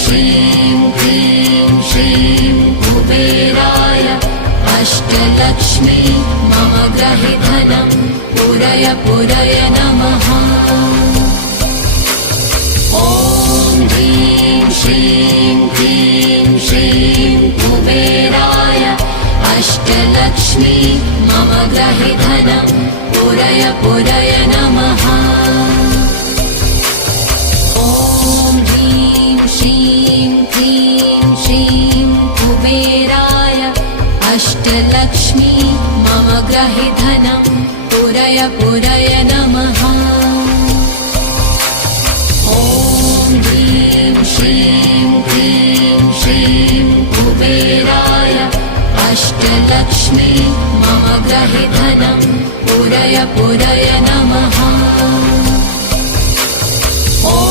श्रीं क्लीं श्रीं कुबेराय अष्टलक्ष्मी मम गृहे धनं पूरय पूरय नमः। ॐ ह्रीं श्रीं क्लीं श्रीं कुबेराय अष्टलक्ष्मी मम गृहे धनं पूरय पूरय नमः। ॐ ह्रीं श्रीं क्लीं श्रीं कुबेराय अष्टलक्ष्मी मम गृहे धनं पूरय पूरय नमः। ॐ ह्रीं श्रीं क्लीं श्रीं कुबेराय अष्टलक्ष्मी मम गृहे धनं पूरय पूरय नमः।